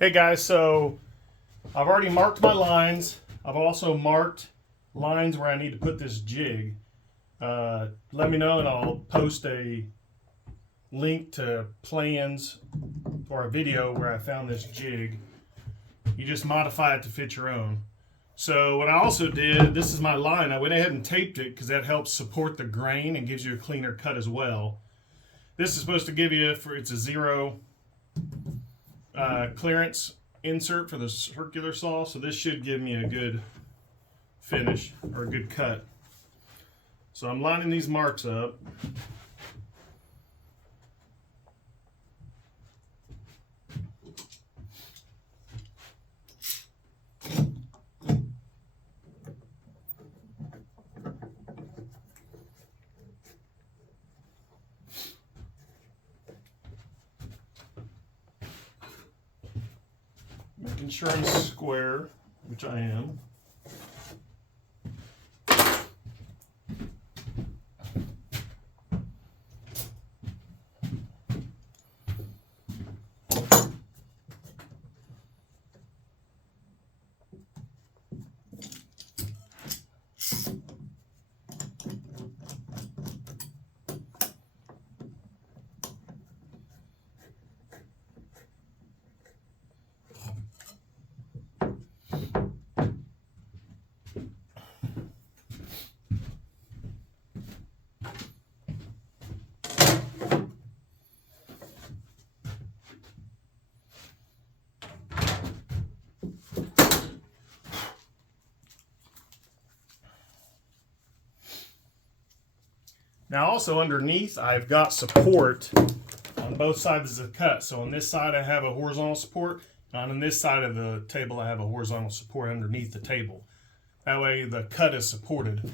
Hey guys, so I've already marked my lines. I've also marked lines where I need to put this jig. Let me know and I'll post a link to plans or a video where I found this jig. You just modify it to fit your own. So what I also did, this is my line. I went ahead and taped it because that helps support the grain and gives you a cleaner cut as well. This is supposed to give you, it's a zero clearance insert for the circular saw, so this should give me a good finish or a good cut. So I'm lining these marks up. Making sure I'm square, which I am. Now also underneath I've got support on both sides of the cut. So on this side I have a horizontal support, and on this side of the table I have a horizontal support underneath the table. That way the cut is supported.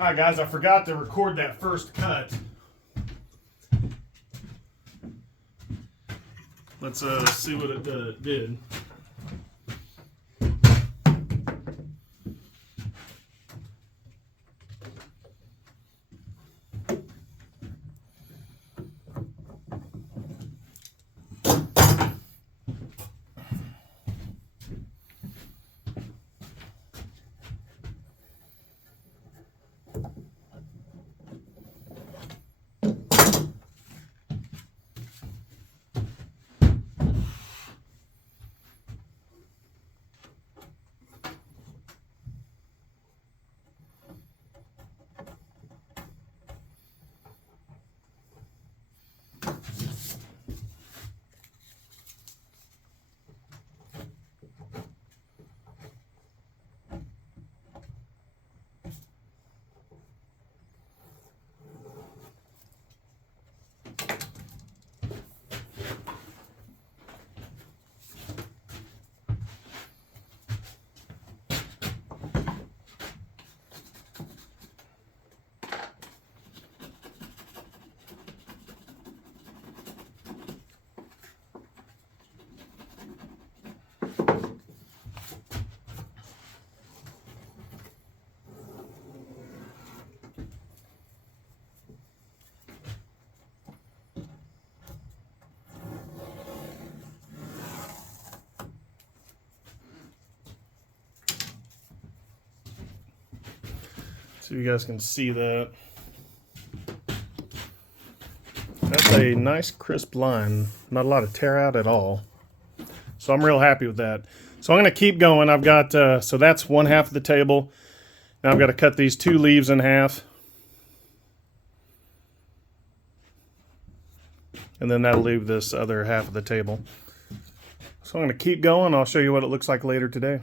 Alright guys, I forgot to record that first cut. Let's see what it did. So you guys can see that. That's a nice crisp line. Not a lot of tear out at all. So I'm real happy with that. So I'm going to keep going. I've got, so that's one half of the table. Now I've got to cut these 2 leaves in half. And then that'll leave this other half of the table. So I'm going to keep going. I'll show you what it looks like later today.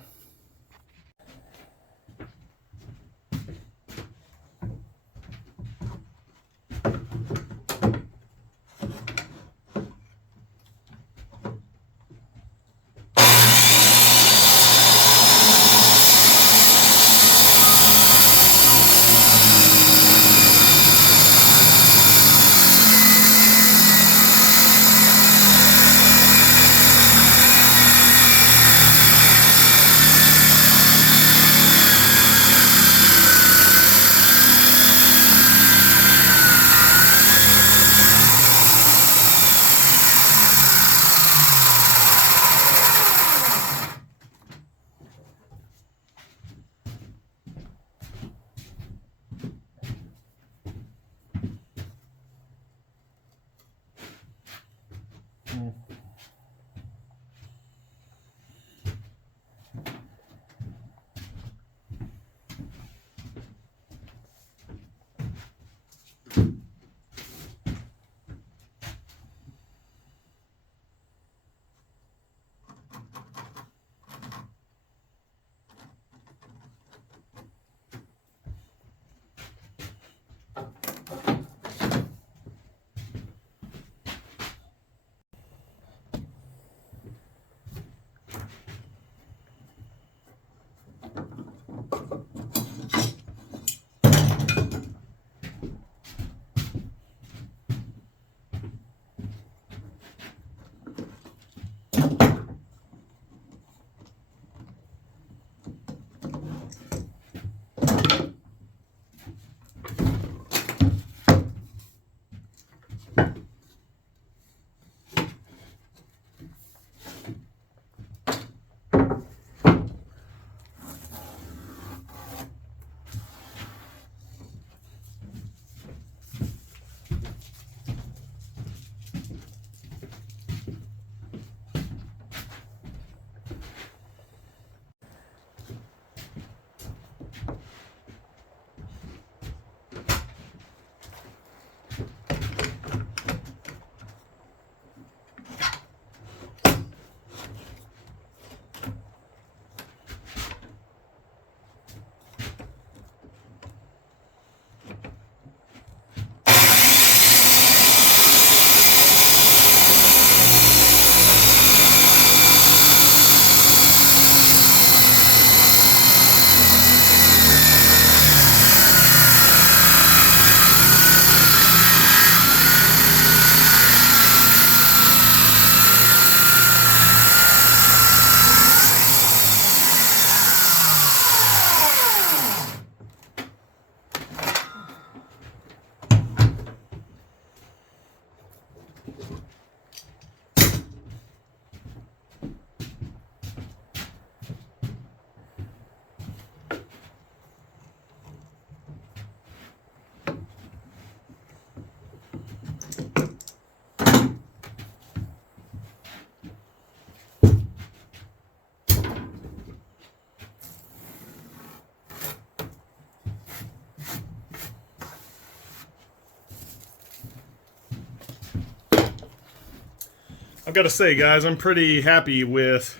I've got to say, guys, I'm pretty happy with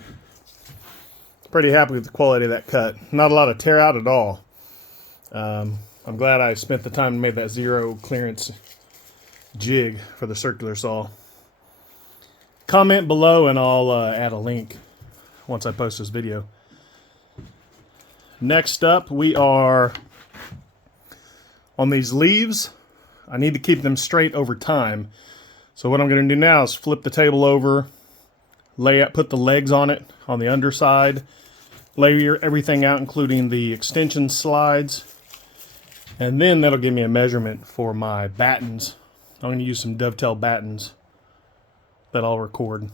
the quality of that cut. Not a lot of tear out at all. I'm glad I spent the time and made that 0 clearance jig for the circular saw. Comment below and I'll add a link once I post this video. Next up, we are on these leaves. I need to keep them straight over time. So what I'm going to do now is flip the table over, put the legs on it on the underside, lay everything out including the extension slides, and then that'll give me a measurement for my battens. I'm going to use some dovetail battens that I'll record.